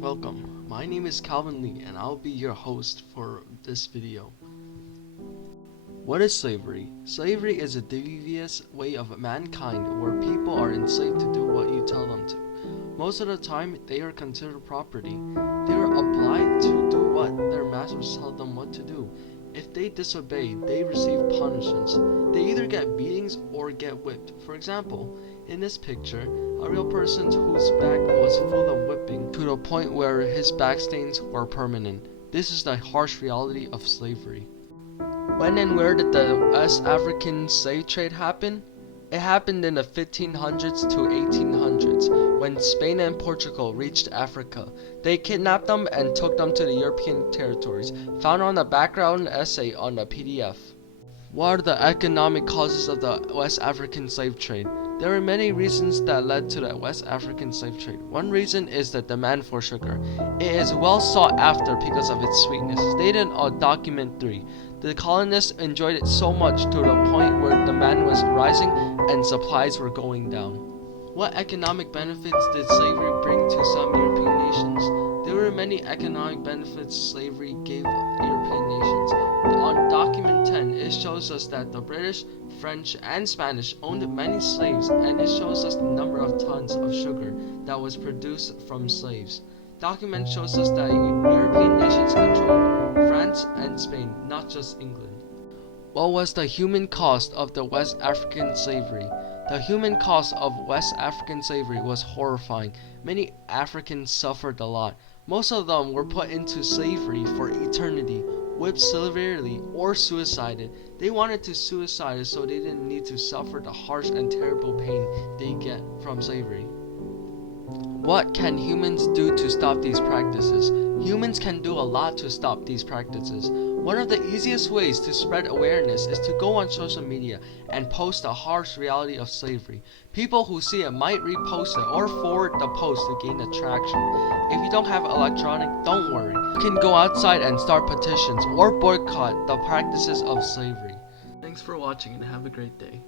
Welcome, my name is Calvin Lee and I'll be your host for this video. What is slavery? Slavery is a devious way of mankind where people are enslaved to do what you tell them to. Most of the time, they are considered property. They are obliged to do what their masters tell them what to do. If they disobey, they receive punishments. They either get beatings or get whipped. For example, in this picture, a real person whose back was full of whipping to the point where his back stains were permanent. This is the harsh reality of slavery. When and where did the West African slave trade happen? It happened in the 1500s to 1800s when Spain and Portugal reached Africa. They kidnapped them and took them to the European territories, found on the background essay on the PDF. What are the economic causes of the West African slave trade? There are many reasons that led to the West African slave trade. One reason is the demand for sugar. It is well sought after because of its sweetness. Stated on document 3, the colonists enjoyed it so much to the point where demand was rising and supplies were going down. What economic benefits did slavery bring to some European nations? There were many economic benefits slavery gave European nations. On document 10, it shows us that the British, French, and Spanish owned many slaves, and it shows us the number of tons of sugar that was produced from slaves. Document shows us that European nations controlled France and Spain, not just England. What was the human cost of the West African slavery? The human cost of West African slavery was horrifying. Many Africans suffered a lot. Most of them were put into slavery for eternity, whipped severely, or suicided. They wanted to suicide so they didn't need to suffer the harsh and terrible pain they get from slavery. What can humans do to stop these practices? Humans can do a lot to stop these practices. One of the easiest ways to spread awareness is to go on social media and post the harsh reality of slavery. People who see it might repost it or forward the post to gain attraction. If you don't have electronic, don't worry. You can go outside and start petitions or boycott the practices of slavery. Thanks for watching and have a great day.